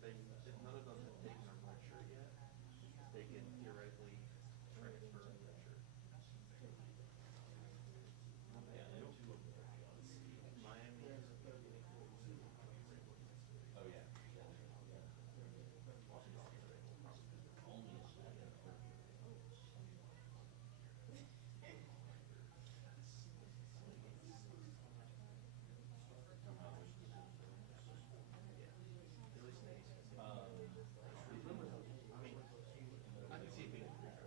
they if none of them have taken a redshirt yet, they can theoretically transfer a redshirt. Yeah, and two of them are on C. Miami. Oh, yeah. Only a second. At least they. Um, I mean, I can see it being a 3-factor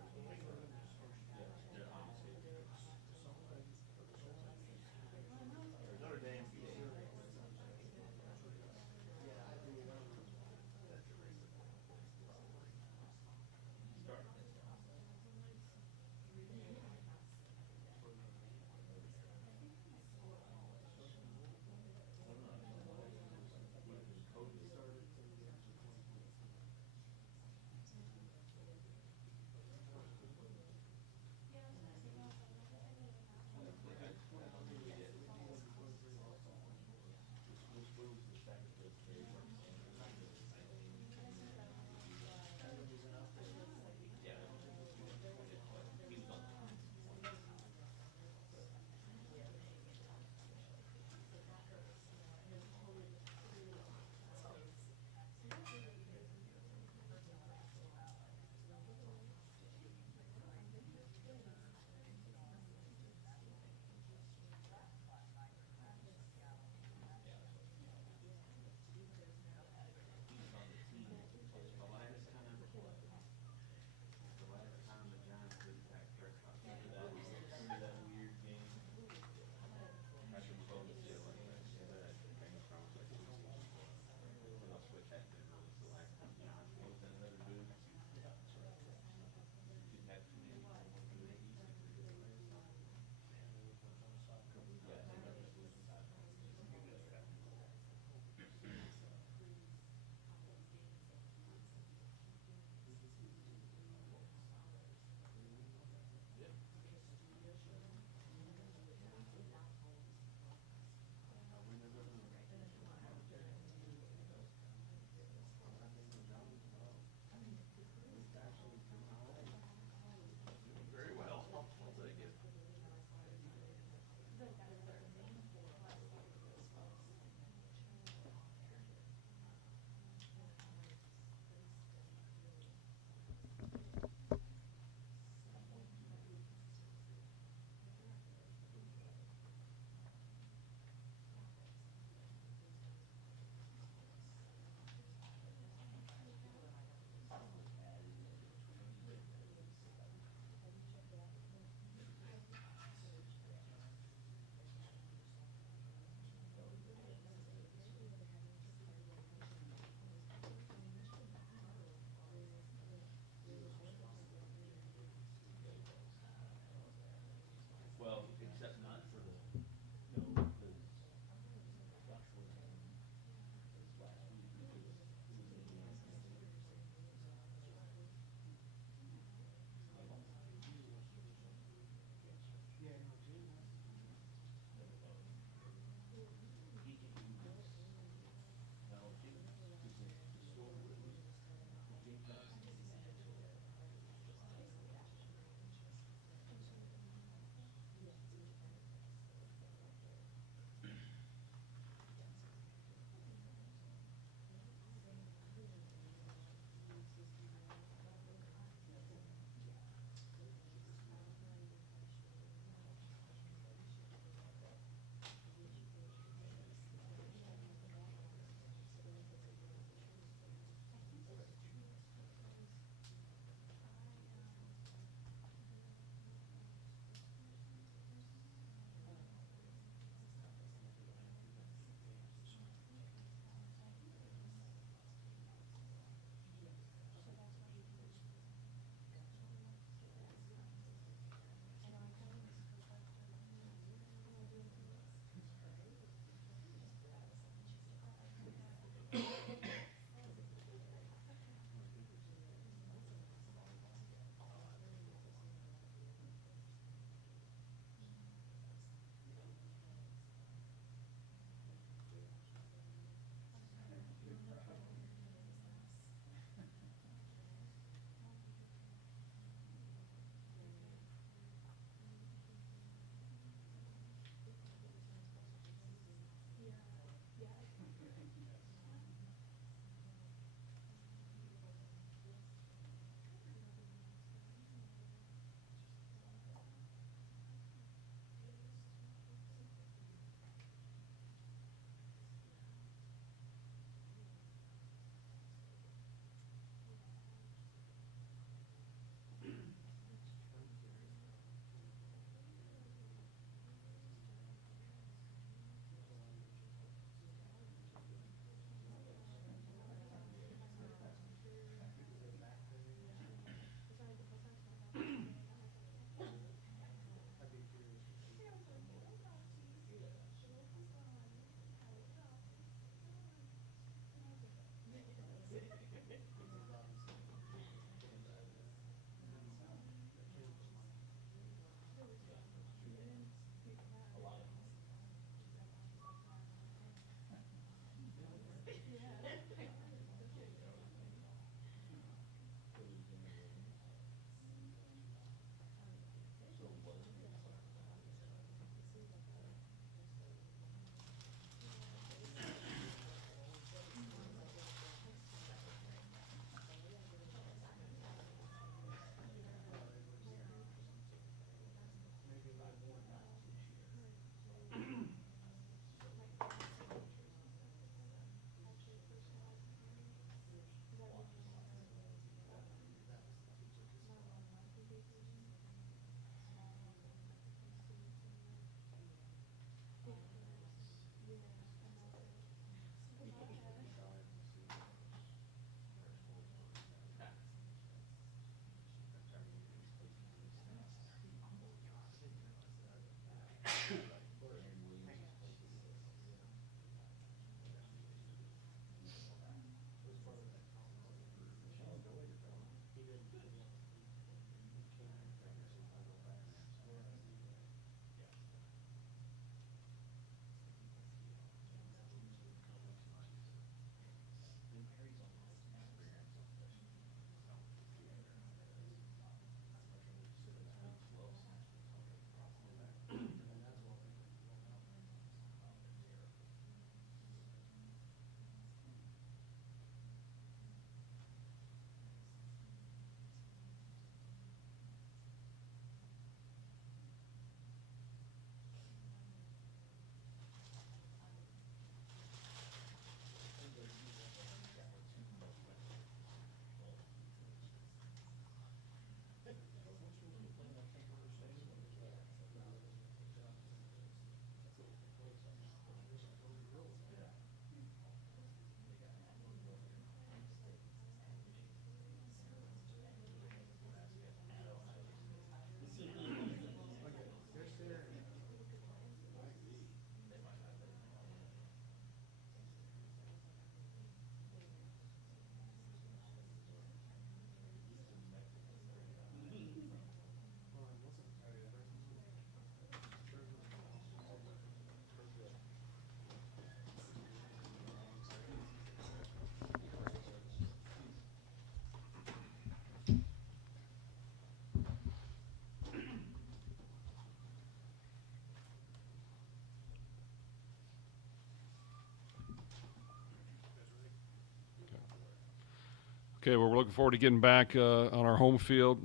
Okay, well, we're looking forward to getting back on our home field,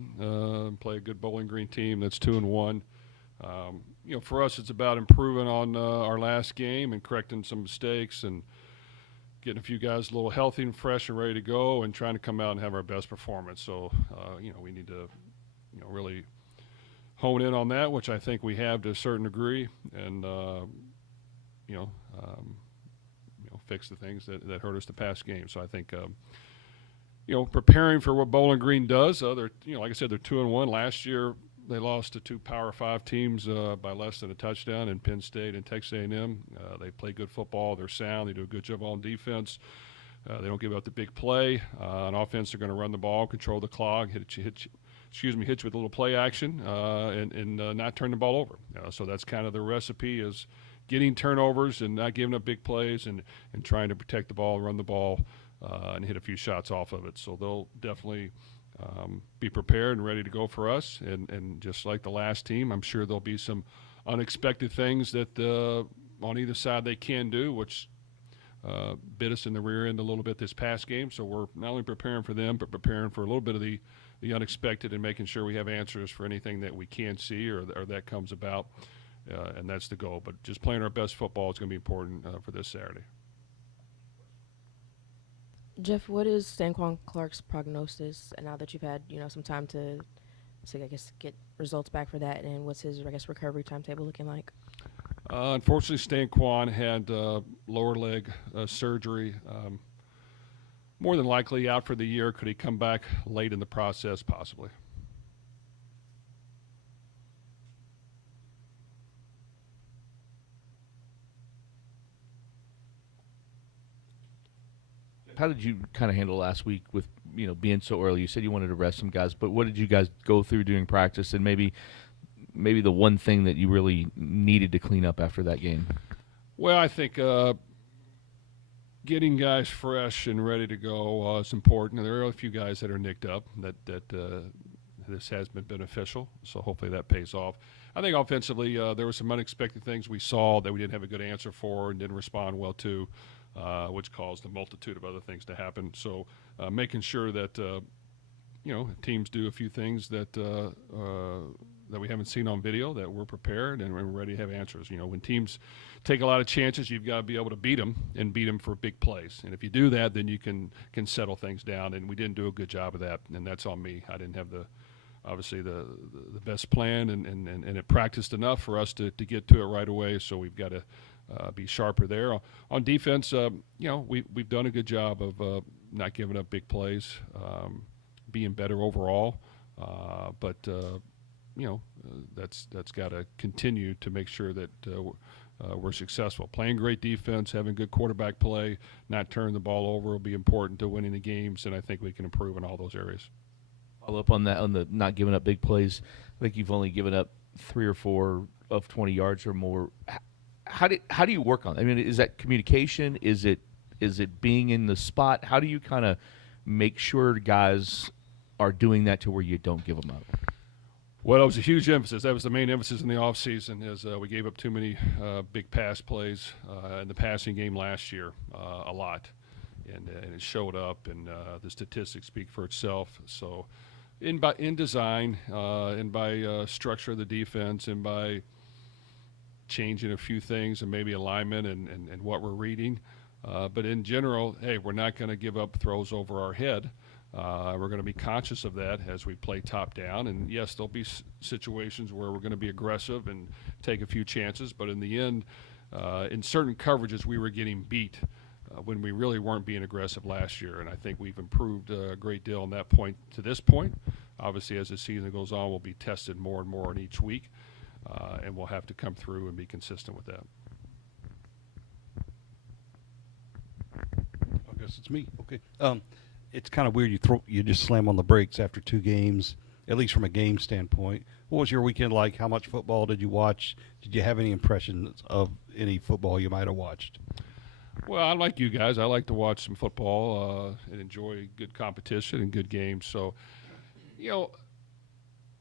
play a good Bowling Green team that's 2-1. For us, it's about improving on our last game and correcting some mistakes and getting a few guys a little healthy and fresh and ready to go and trying to come out and have our best performance. So, we need to, really hone in on that, which I think we have to a certain degree, and, fix the things that hurt us the past game. So I think, preparing for what Bowling Green does. They're, like I said, they're 2-1. Last year they lost to two Power 5 teams by less than a touchdown in Penn State and Texas A&M. They play good football. They're sound. They do a good job on defense. They don't give up the big play. On offense, they're going to run the ball, control the clock, hit you with a little play action, and not turn the ball over. So that's kind of the recipe, is getting turnovers and not giving up big plays and trying to protect the ball, run the ball, and hit a few shots off of it. So they'll definitely be prepared and ready to go for us. And just like the last team, I'm sure there'll be some unexpected things that on either side they can do, which bit us in the rear end a little bit this past game. So we're not only preparing for them, but preparing for a little bit of the unexpected and making sure we have answers for anything that we can't see or that comes about. And that's the goal. But just playing our best football is going to be important for this Saturday. Jeff, what is Stanquan Clark's prognosis now that you've had, some time to I guess, get results back for that, and what's his, recovery timetable looking like? Unfortunately, Stanquan had lower leg surgery. More than likely out for the year. Could he come back late in the process? Possibly. How did you kind of handle last week with, being so early? You said you wanted to rest some guys, but what did you guys go through during practice, and maybe the one thing that you really needed to clean up after that game? Well, I think getting guys fresh and ready to go is important. There are a few guys that are nicked up that this has been beneficial, so hopefully that pays off. I think offensively there were some unexpected things we saw that we didn't have a good answer for and didn't respond well to, which caused a multitude of other things to happen. So making sure that teams do a few things that we haven't seen on video, that we're prepared and we're ready to have answers. When teams take a lot of chances, you've got to be able to beat them for big plays. And if you do that, then you can settle things down. And we didn't do a good job of that, and that's on me. I didn't have obviously the best plan and it practiced enough for us to get to it right away. So we've got to be sharper there. On defense, we've done a good job of not giving up big plays, being better overall. But that's got to continue to make sure that we're successful. Playing great defense, having good quarterback play, not turning the ball over will be important to winning the games, and I think we can improve in all those areas. Follow up on that, on the not giving up big plays. I think you've only given up 3 or 4 of 20 yards or more. How do you work on it? I mean, is that communication? Is it being in the spot? How do you kind of make sure guys are doing that to where you don't give them up? Well, it was a huge emphasis. That was the main emphasis in the offseason, is we gave up too many big pass plays in the passing game last year, a lot. And it showed up, and the statistics speak for itself. So in design, and by structure of the defense, and by changing a few things and maybe alignment and what we're reading. But in general, hey, we're not going to give up throws over our head. We're going to be conscious of that as we play top down. And, yes, there'll be situations where we're going to be aggressive and take a few chances. But in the end, in certain coverages, we were getting beat when we really weren't being aggressive last year. And I think we've improved a great deal on that point to this point. Obviously, as the season goes on, we'll be tested more and more in each week. And we'll have to come through and be consistent with that. I guess it's me. Okay. It's kind of weird. You just slam on the brakes after 2 games, at least from a game standpoint. What was your weekend like? How much football did you watch? Did you have any impressions of any football you might have watched? Well, I like you guys. I like to watch some football and enjoy good competition and good games. So,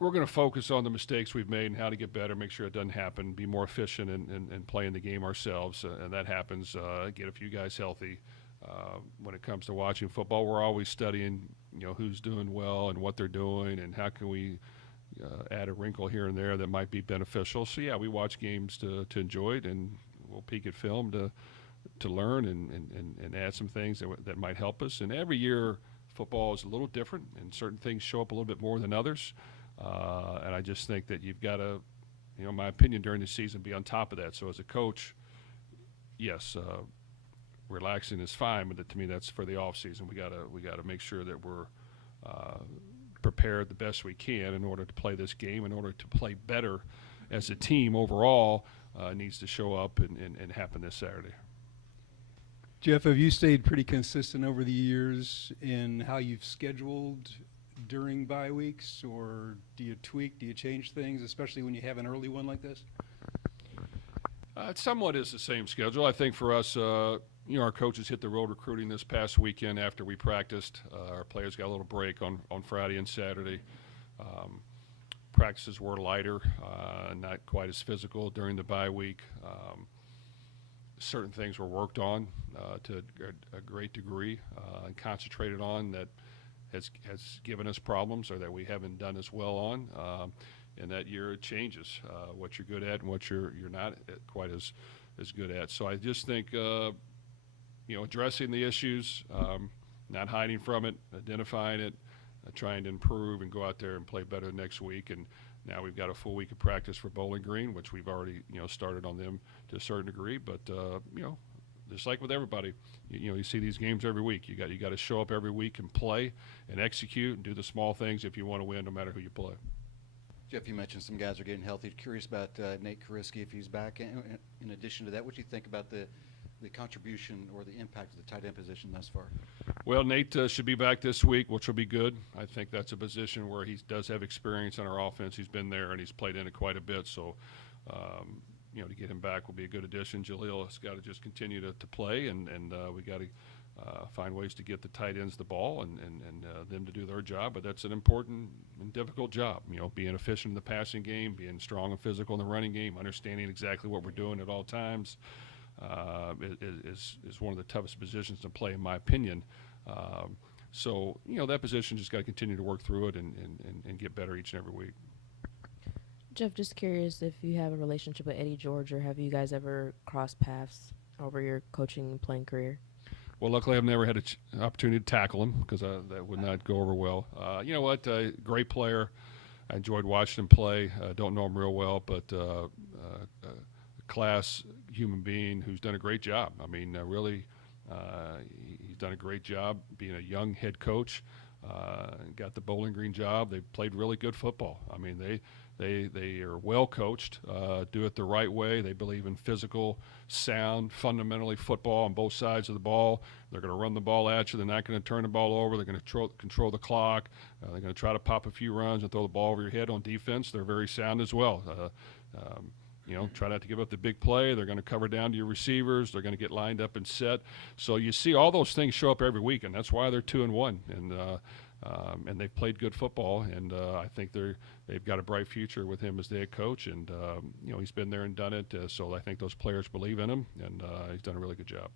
we're going to focus on the mistakes we've made and how to get better, make sure it doesn't happen, be more efficient and playing the game ourselves. And that happens, get a few guys healthy. When it comes to watching football, we're always studying, who's doing well and what they're doing, and how can we add a wrinkle here and there that might be beneficial. So yeah, we watch games to enjoy it, and we'll peek at film to learn and add some things that might help us. And every year, football is a little different, and certain things show up a little bit more than others. And I just think that you've got to, my opinion, during the season, be on top of that. So as a coach, yes, relaxing is fine, but to me, that's for the off season. We gotta make sure that we're prepared the best we can in order to play this game. In order to play better as a team overall, needs to show up and happen this Saturday. Jeff, have you stayed pretty consistent over the years in how you've scheduled during bye weeks, or do you tweak, do you change things, especially when you have an early one like this? It somewhat is the same schedule. I think for us, our coaches hit the road recruiting this past weekend after we practiced. Our players got a little break on Friday and Saturday. Practices were lighter, not quite as physical during the bye week. Certain things were worked on to a great degree and concentrated on that has given us problems, or that we haven't done as well on. And that year it changes what you're good at and what you're not quite as good at. So I just think addressing the issues, not hiding from it, identifying it, trying to improve and go out there and play better next week. And now we've got a full week of practice for Bowling Green, which we've already started on them to a certain degree. But just like with everybody, you see these games every week. You got to show up every week and play and execute and do the small things if you want to win, no matter who you play. Jeff, you mentioned some guys are getting healthy. Curious about Nate Kariski, if he's back. In addition to that, what do you think about the contribution or the impact of the tight end position thus far? Well, Nate should be back this week, which will be good. I think that's a position where he does have experience in our offense. He's been there and he's played in it quite a bit. So, to get him back will be a good addition. Jaleel has got to just continue to play, and we got to find ways to get the tight ends the ball and them to do their job. But that's an important and difficult job, being efficient in the passing game, being strong and physical in the running game, understanding exactly what we're doing at all times. Is one of the toughest positions to play, in my opinion. So that position just got to continue to work through it and get better each and every week. Jeff, just curious if you have a relationship with Eddie George, or have you guys ever crossed paths over your coaching and playing career? Well, luckily I've never had an opportunity to tackle him, because that would not go over well. You know what? Great player. I enjoyed watching him play. Don't know him real well, but class human being who's done a great job. I mean, really, he's done a great job being a young head coach. Got the Bowling Green job. They played really good football. I mean, they are well coached, do it the right way. They believe in physical, sound, fundamentally football on both sides of the ball. They're going to run the ball at you. They're not going to turn the ball over. They're going to control the clock. They're going to try to pop a few runs and throw the ball over your head on defense. They're very sound as well. Try not to give up the big play. They're going to cover down to your receivers. They're going to get lined up and set. So you see all those things show up every week, and that's why they're 2-1. And they've played good football, and I think they've got a bright future with him as the head coach. And he's been there and done it. So I think those players believe in him, and he's done a really good job.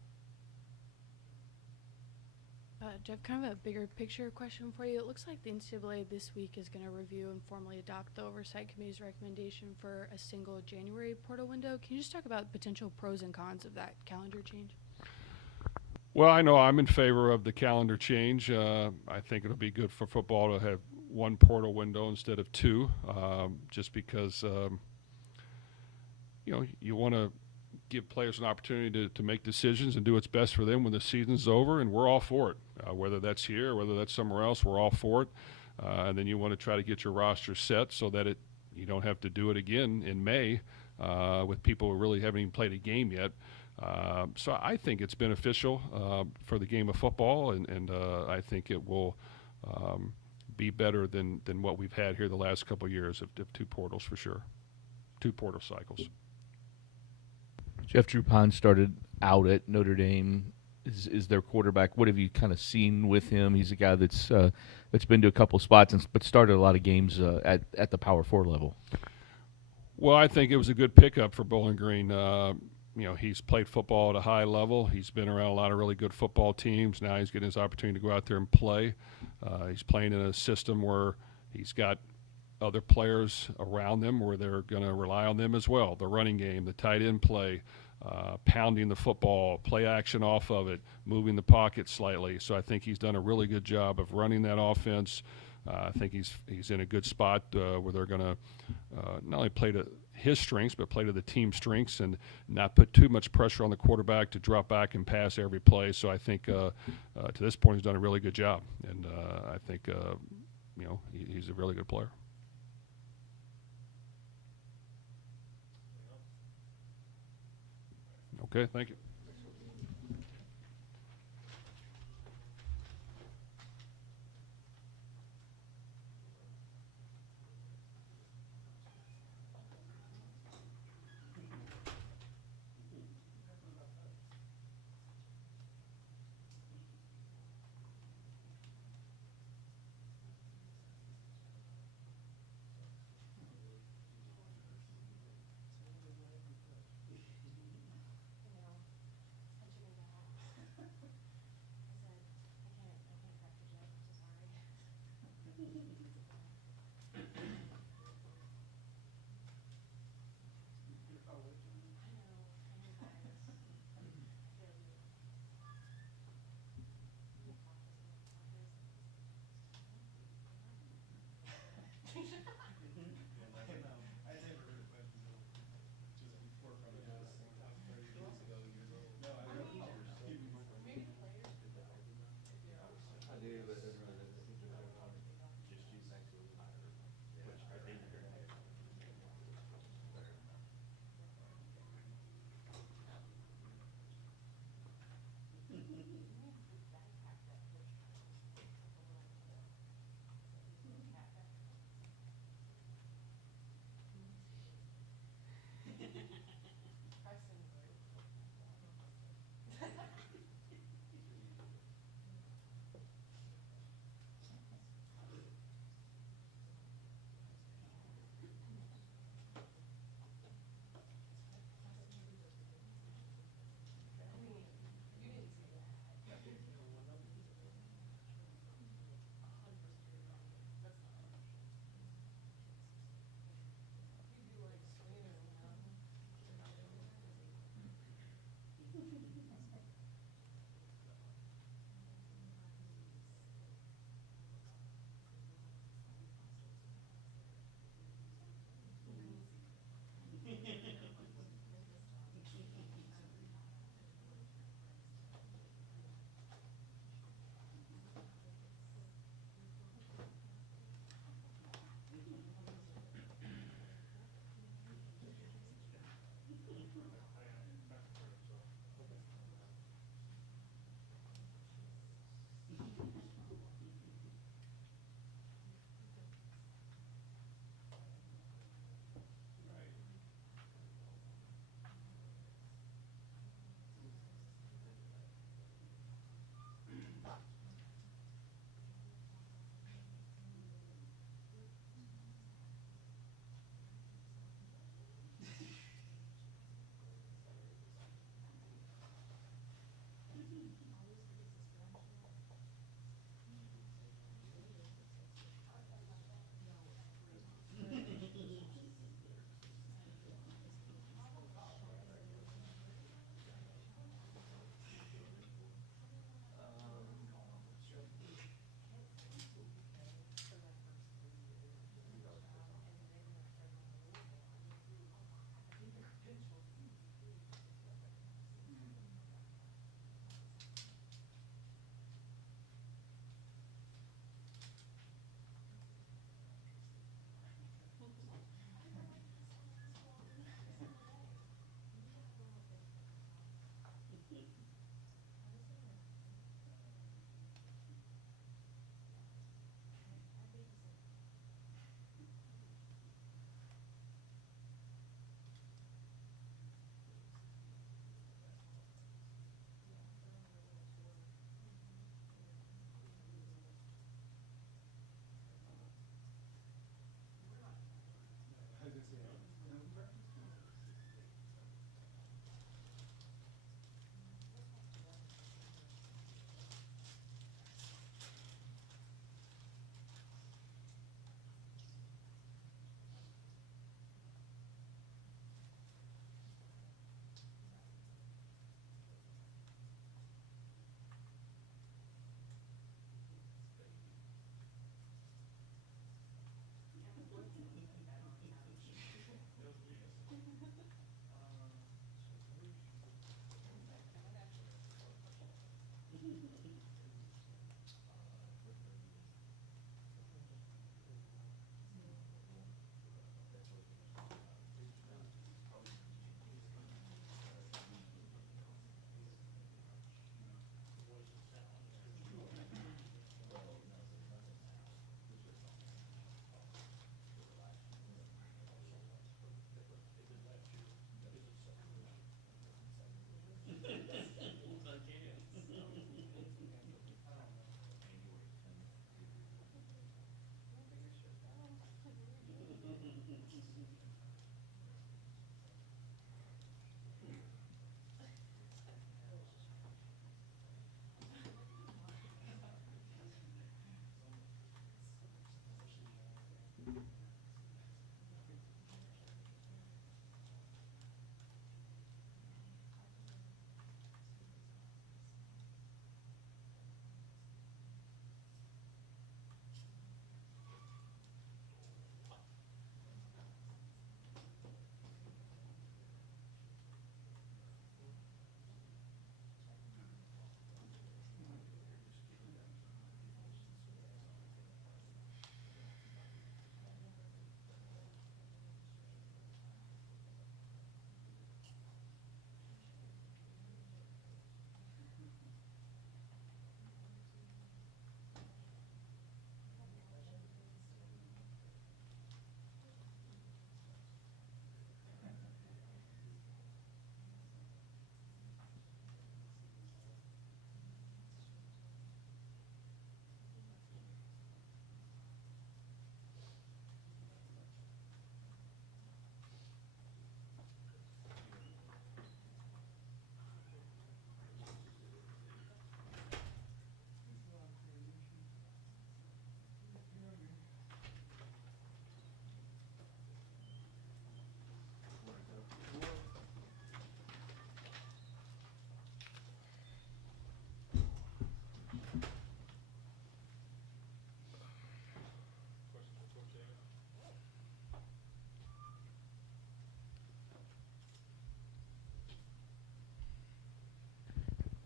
Jeff, kind of a bigger picture question for you. It looks like the NCAA this week is going to review and formally adopt the Oversight Committee's recommendation for a single January portal window. Can you just talk about potential pros and cons of that calendar change? Well, I know I'm in favor of the calendar change. I think it'll be good for football to have one portal window instead of two, just because, you want to give players an opportunity to make decisions and do what's best for them when the season's over, and we're all for it. Whether that's here or whether that's somewhere else, we're all for it. And then you want to try to get your roster set so that you don't have to do it again in May with people who really haven't even played a game yet. So I think it's beneficial for the game of football, and I think it will be better than what we've had here the last couple of years of two portals for sure, two portal cycles. Jeff Drew Pine started out at Notre Dame. Is their quarterback? What have you kind of seen with him? He's a guy that's been to a couple spots but started a lot of games at the Power 4 level. Well, I think it was a good pickup for Bowling Green. He's played football at a high level. He's been around a lot of really good football teams. Now he's getting his opportunity to go out there and play. He's playing in a system where he's got other players around them where they're going to rely on them as well. The running game, the tight end play, pounding the football, play action off of it, moving the pocket slightly. So I think he's done a really good job of running that offense. I think he's in a good spot where they're going to not only play to his strengths, but play to the team strengths and not put too much pressure on the quarterback to drop back and pass every play. So I think to this point he's done a really good job, and I think he's a really good player. Okay, thank you.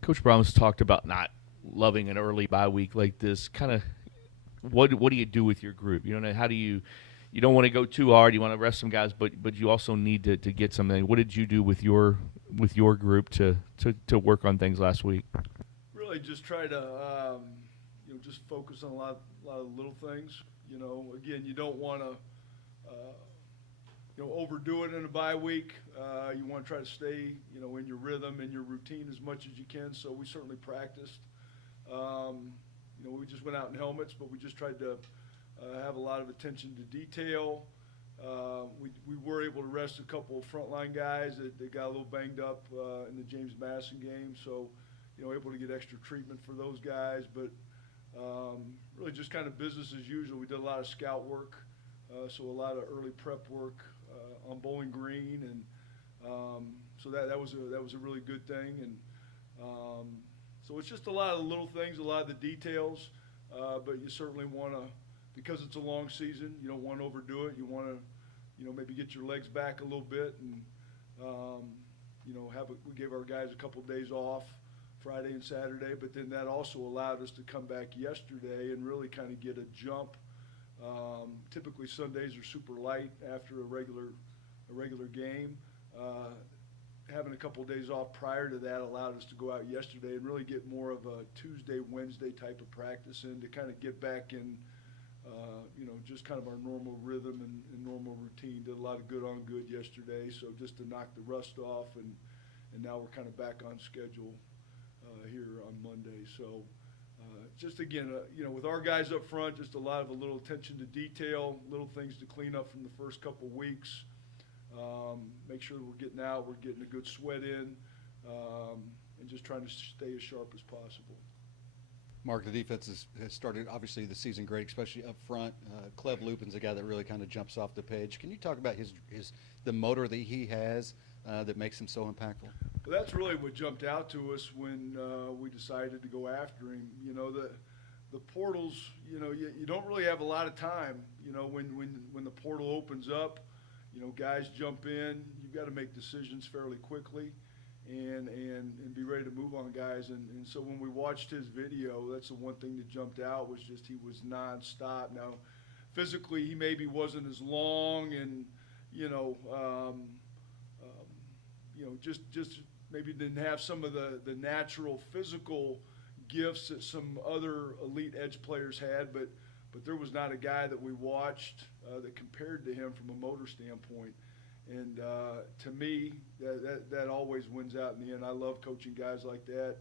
Coach Brown's talked about not loving an early bye week like this. Kind of, what do you do with your group? You know, how do you don't want to go too hard. You want to rest some guys, but you also need to get something. What did you do with your group to work on things last week? Really, just try to just focus on a lot of little things. You know, again, you don't want to overdo it in a bye week. You want to try to stay in your rhythm and your routine as much as you can. So we certainly practiced. We just went out in helmets, but we just tried to have a lot of attention to detail. We were able to rest a couple of frontline guys that got a little banged up in the James Madison game, so able to get extra treatment for those guys. But really just kind of business as usual. We did a lot of scout work, so a lot of early prep work on Bowling Green, and so that was a really good thing. And so it's just a lot of the little things, a lot of the details, but you certainly want to, because it's a long season, you don't want to overdo it. You want to, maybe get your legs back a little bit, and we gave our guys a couple days off, Friday and Saturday, but then that also allowed us to come back yesterday and really kind of get a jump. Typically Sundays are super light after a regular game. Having a couple of days off prior to that allowed us to go out yesterday and really get more of a Tuesday, Wednesday type of practice in to kind of get back in, just kind of our normal rhythm and normal routine. Did a lot of good on good yesterday, so just to knock the rust off, and now we're kind of back on schedule here on Monday. So just again, with our guys up front, just a lot of a little attention to detail, little things to clean up from the first couple weeks. Make sure that we're getting out, we're getting a good sweat in, and just trying to stay as sharp as possible. Mark, the defense has started, obviously, the season great, especially up front. Cleve Lupin's a guy that really kind of jumps off the page. Can you talk about the motor that he has that makes him so impactful? Well, that's really what jumped out to us when we decided to go after him. The portals, you don't really have a lot of time. When the portal opens up, guys jump in. You've got to make decisions fairly quickly and be ready to move on guys. And so when we watched his video, that's the one thing that jumped out, was just he was nonstop. Now, physically, he maybe wasn't as long, and just maybe didn't have some of the natural physical gifts that some other elite edge players had, but there was not a guy that we watched that compared to him from a motor standpoint. And to me, that always wins out in the end. I love coaching guys like that.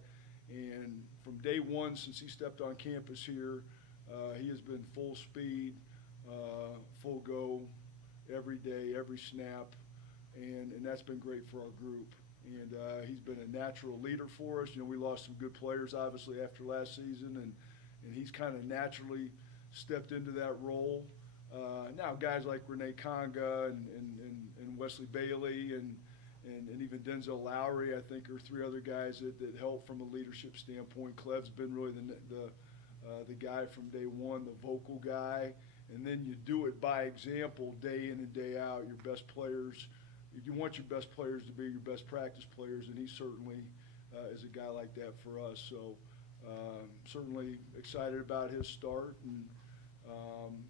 And from day one, since he stepped on campus here, he has been full speed, full go, every day, every snap. And that's been great for our group. And he's been a natural leader for us. We lost some good players, obviously, after last season, and he's kind of naturally stepped into that role. Now guys like Renee Conga and Wesley Bailey and even Denzel Lowry, I think, are three other guys that help from a leadership standpoint. Cleve's been really the guy from day one, the vocal guy, and then you do it by example day in and day out. Your best players, you want your best players to be your best practice players, and he certainly is a guy like that for us. So certainly excited about his start, and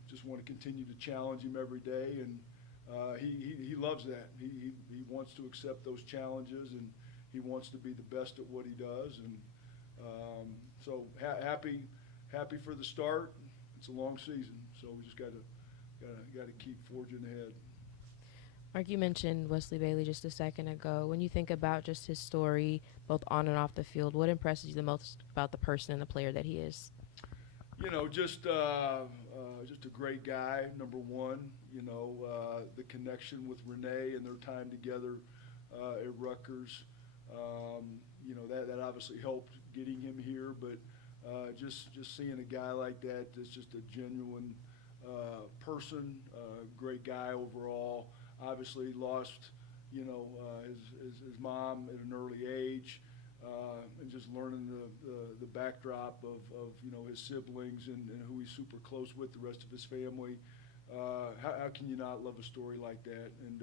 just want to continue to challenge him every day, and he loves that. He wants to accept those challenges, and he wants to be the best at what he does, and so happy for the start. It's a long season, so we just got to keep forging ahead. Mark, you mentioned Wesley Bailey just a second ago. When you think about just his story, both on and off the field, what impresses you the most about the person and the player that he is? Just a great guy, number one. The connection with Renee and their time together at Rutgers. That obviously helped getting him here, but just seeing a guy like that that's just a genuine person, great guy overall. Obviously lost, his mom at an early age. And just learning the backdrop of his siblings and who he's super close with, the rest of his family. How can you not love a story like that? And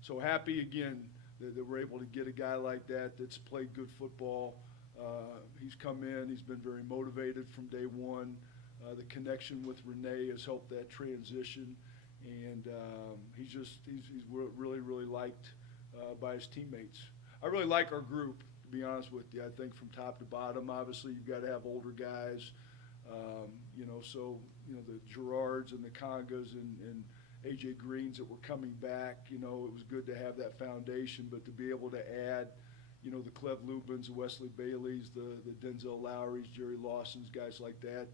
so happy again that we're able to get a guy like that that's played good football, He's come in. He's been very motivated from day one. The connection with Renee has helped that transition, and he's really liked by his teammates. I really like our group, to be honest with you. I think from top to bottom, obviously you've got to have older guys, the Gerards and the Congas and AJ Greens that were coming back. It was good to have that foundation, but to be able to add, the Clev Lubins, the Wesley Baileys, the Denzel Lowrys, Jerry Lawsons, guys like that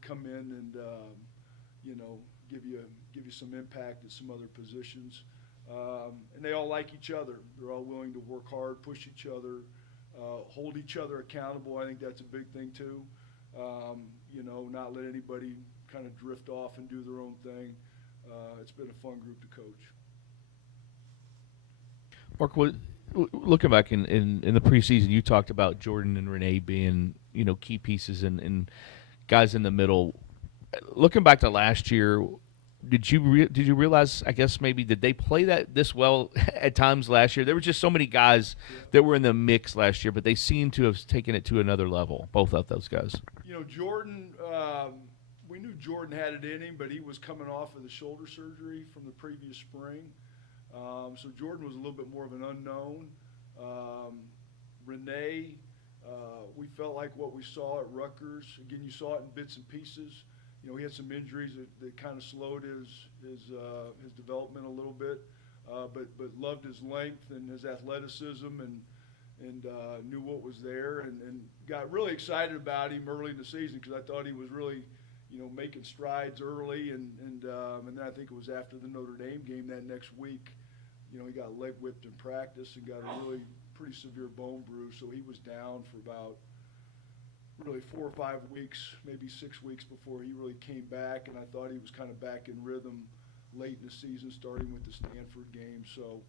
come in and give you some impact at some other positions. And they all like each other. They're all willing to work hard, push each other, hold each other accountable. I think that's a big thing too. Not let anybody kind of drift off and do their own thing. It's been a fun group to coach. Mark, looking back in the preseason, you talked about Jordan and Renee being key pieces and guys in the middle. Looking back to last year, did you realize? I guess maybe did they play this well at times last year? There were just so many guys that were in the mix last year, but they seem to have taken it to another level. Both of those guys. Jordan. We knew Jordan had it in him, but he was coming off of the shoulder surgery from the previous spring. So Jordan was a little bit more of an unknown. Renee, we felt like what we saw at Rutgers. Again, you saw it in bits and pieces. He had some injuries that kind of slowed his development a little bit, but loved his length and his athleticism and knew what was there and got really excited about him early in the season because I thought he was really making strides early, and then I think it was after the Notre Dame game that next week, he got leg whipped in practice and got a really pretty severe bone bruise, so he was down for about really 4 or 5 weeks, maybe 6 weeks before he really came back, and I thought he was kind of back in rhythm late in the season, starting with the Stanford game. So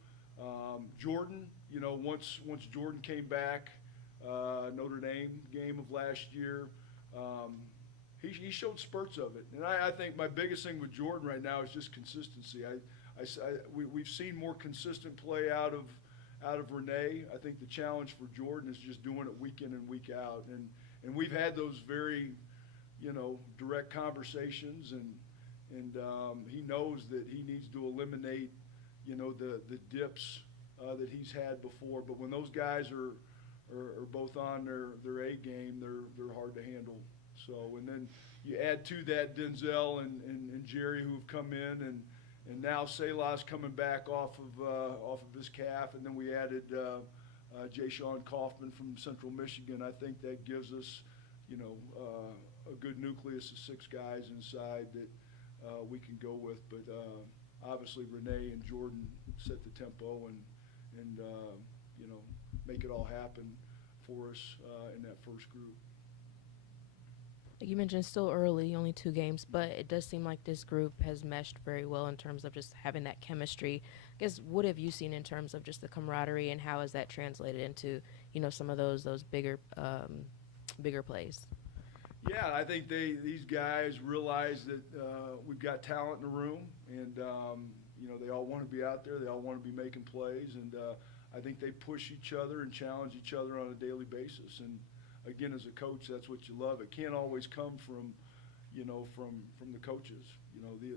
Jordan, once Jordan came back, Notre Dame game of last year, he showed spurts of it, and I think my biggest thing with Jordan right now is just consistency. We've seen more consistent play out of Renee. I think the challenge for Jordan is just doing it week in and week out, and we've had those very, direct conversations, and he knows that he needs to eliminate, the dips that he's had before. But when those guys are both on their A game, they're hard to handle. So, and then you add to that Denzel and Jerry who have come in, and now Selah's coming back off of his calf, and then we added Jay Sean Kaufman from Central Michigan. I think that gives us, a good nucleus of 6 guys inside that we can go with. But obviously Renee and Jordan set the tempo and make it all happen for us in that first group. You mentioned still early, only 2 games, but it does seem like this group has meshed very well in terms of just having that chemistry. I guess what have you seen in terms of just the camaraderie, and how has that translated into some of those bigger plays? Yeah, I think these guys realize that we've got talent in the room, and they all want to be out there. They all want to be making plays, and I think they push each other and challenge each other on a daily basis. And again, as a coach, that's what you love. It can't always come from the coaches.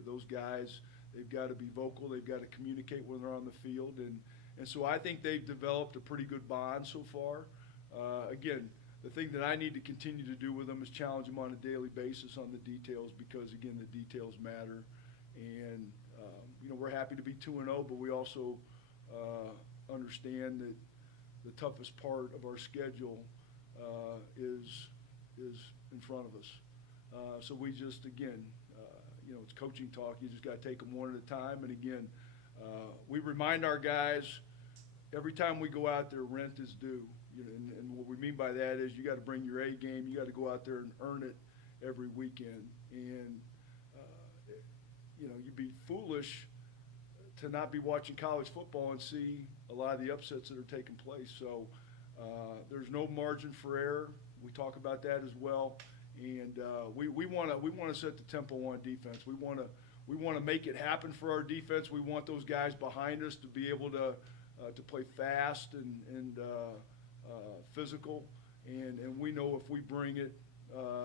Those guys, they've got to be vocal. They've got to communicate when they're on the field, and so I think they've developed a pretty good bond so far. Again, the thing that I need to continue to do with them is challenge them on a daily basis on the details, because again, the details matter. And we're happy to be 2-0, but we also understand that the toughest part of our schedule is in front of us. So we just, again, it's coaching talk. You just got to take them one at a time. And again, we remind our guys every time we go out there, rent is due. And what we mean by that is you got to bring your A game. You got to go out there and earn it every weekend. And you'd be foolish to not be watching college football and see a lot of the upsets that are taking place. So there's no margin for error. We talk about that as well, and we want to set the tempo on defense. We want to make it happen for our defense. We want those guys behind us to be able to play fast and physical, And we know if we bring it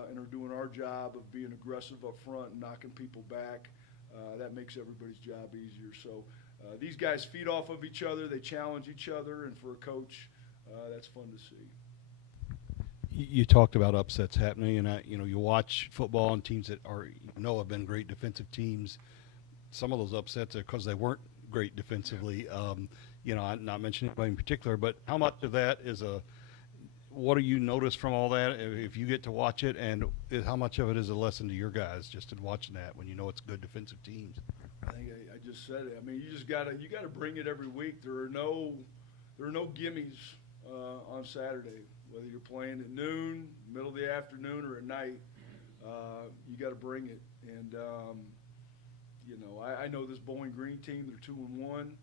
and are doing our job of being aggressive up front and knocking people back, that makes everybody's job easier. So these guys feed off of each other, they challenge each other, and for a coach, that's fun to see. You talked about upsets happening, and you watch football and teams that have been great defensive teams. Some of those upsets are because they weren't great defensively. I'm not mentioning anybody in particular, but how much of that is what do you notice from all that if you get to watch it, and how much of it is a lesson to your guys just in watching that when you know it's good defensive teams? I think I just said it. I mean, you gotta bring it every week. There are no gimmies on Saturday. Whether you're playing at noon, middle of the afternoon, or at night, you got to bring it. And I know this Bowling Green team. They're 2-1.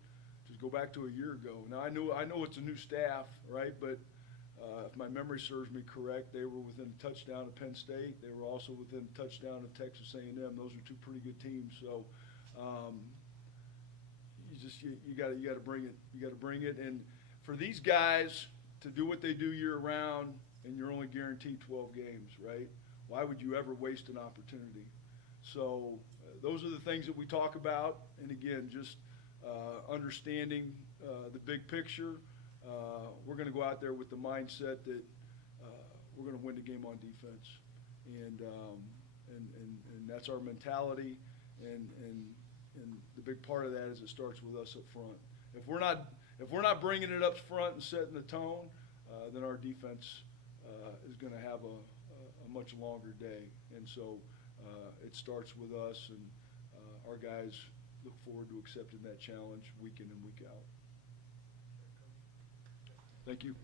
Just go back to a year ago. Now I know it's a new staff, right? But if my memory serves me correct, they were within a touchdown of Penn State. They were also within a touchdown of Texas A&M. Those are two pretty good teams. So you got to bring it. You got to bring it. And for these guys to do what they do year round, and you're only guaranteed 12 games, right? Why would you ever waste an opportunity? So those are the things that we talk about. And again, just understanding the big picture. We're going to go out there with the mindset that we're going to win the game on defense, and that's our mentality. And the big part of that is it starts with us up front. If we're not bringing it up front and setting the tone, then our defense is going to have a much longer day. And so it starts with us, and our guys look forward to accepting that challenge week in and week out. Thank you.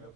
Yep.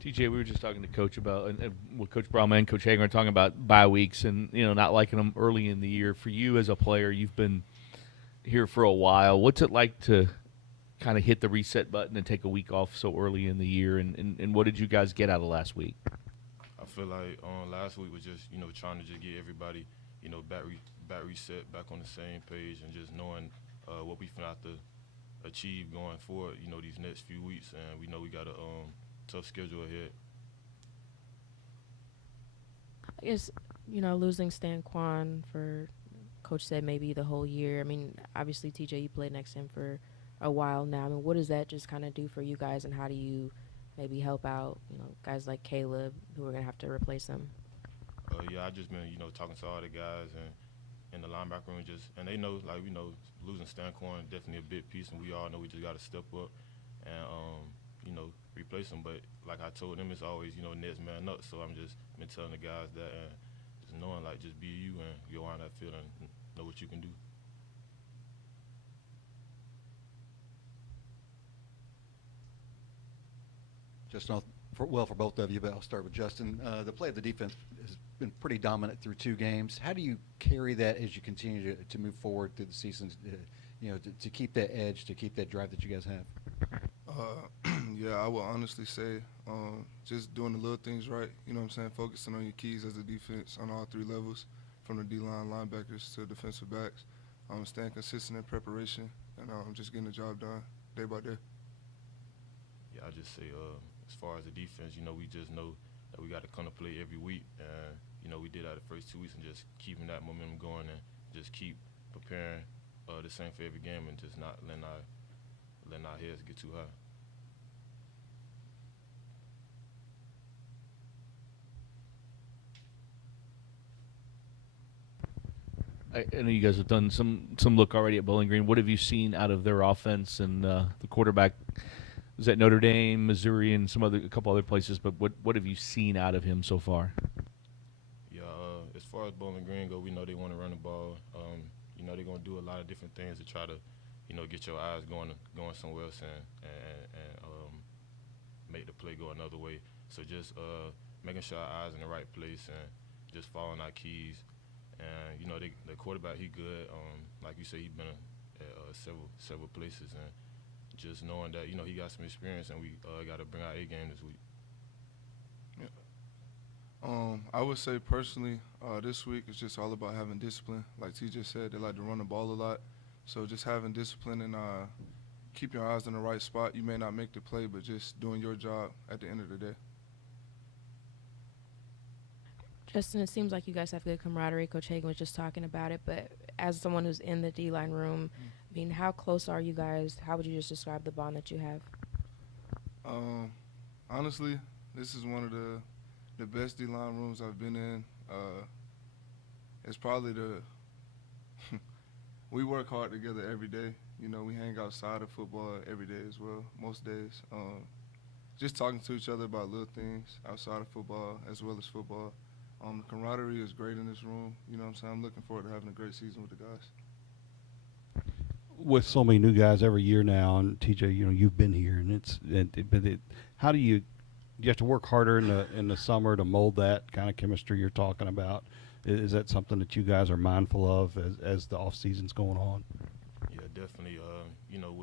TJ, we were just talking to Coach about, and with Coach Brohm and Coach Hager, talking about bye weeks and not liking them early in the year. For you as a player, you've been here for a while. What's it like to kind of hit the reset button and take a week off so early in the year? And what did you guys get out of last week? I feel like last week was just trying to just get everybody back reset, back on the same page, and just knowing what we finna have to achieve going forward. These next few weeks, and we know we got a tough schedule ahead. I guess, losing Stan Kwan for, Coach said, maybe the whole year. I mean, obviously, TJ, you played next to him for a while now. I mean, what does that just kind of do for you guys, and how do you maybe help out, guys like Caleb who are going to have to replace him? Yeah, I just been, talking to all the guys and in the linebacker room, and they know, losing Stan Kwan definitely a big piece, and we all know we just got to step up and, replace him. But like I told them, it's always, next man up. So I'm just been telling the guys that, and just knowing, just be you and go on that field and know what you can do. Justin, for both of you, but I'll start with Justin. The play of the defense has been pretty dominant through 2 games. How do you carry that as you continue to move forward through the season, to keep that edge, to keep that drive that you guys have? Yeah, I would honestly say just doing the little things right, focusing on your keys as a defense on all 3 levels, from the D-line, linebackers to defensive backs, staying consistent in preparation, and just getting the job done day by day. Yeah, I just say as far as the defense, we just know that we got to come to play every week, and we did that the first 2 weeks, and just keeping that momentum going and just keep preparing the same for every game and just not letting our heads get too high. I know you guys have done some look already at Bowling Green. What have you seen out of their offense and the quarterback? Was at Notre Dame, Missouri, and a couple other places. But what have you seen out of him so far? Yeah, as far as Bowling Green go, we know they want to run the ball. They're gonna do a lot of different things to try to, get your eyes going somewhere else and make the play go another way. So just making sure our eyes in the right place and just following our keys. And the quarterback, he good. Like you said, he been at several places, and just knowing that he got some experience, and we got to bring our A game this week. Yeah. I would say personally, this week it's just all about having discipline. Like T just said, they like to run the ball a lot, so just having discipline and keep your eyes in the right spot. You may not make the play, but just doing your job at the end of the day. Justin, it seems like you guys have good camaraderie. Coach Hagan was just talking about it, but as someone who's in the D-line room, I mean, how close are you guys? How would you just describe the bond that you have? Honestly, this is one of the best D-line rooms I've been in. It's probably we work hard together every day. We hang outside of football every day as well, most days. Just talking to each other about little things outside of football as well as football. The camaraderie is great in this room. I'm looking forward to having a great season with the guys. With so many new guys every year now, and TJ, you've been here, and how do you have to work harder in the summer to mold that kind of chemistry you're talking about? Is that something that you guys are mindful of as the off season's going on? Yeah, definitely.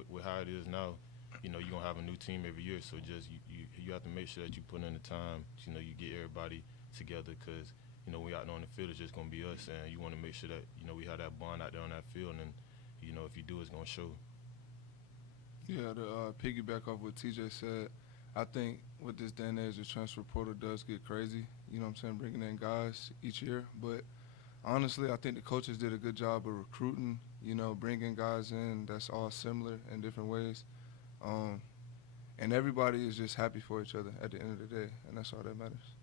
With how it is now, you're gonna have a new team every year, so just you have to make sure that you put in the time. You get everybody together, because when we out there on the field, it's just gonna be us, and you want to make sure that we have that bond out there on that field, and if you do, it's gonna show. Yeah, to piggyback off what TJ said, I think with this day and age, the transfer portal does get crazy. Bringing in guys each year, but honestly, I think the coaches did a good job of recruiting. Bringing guys in that's all similar in different ways, and everybody is just happy for each other at the end of the day, and that's all that matters.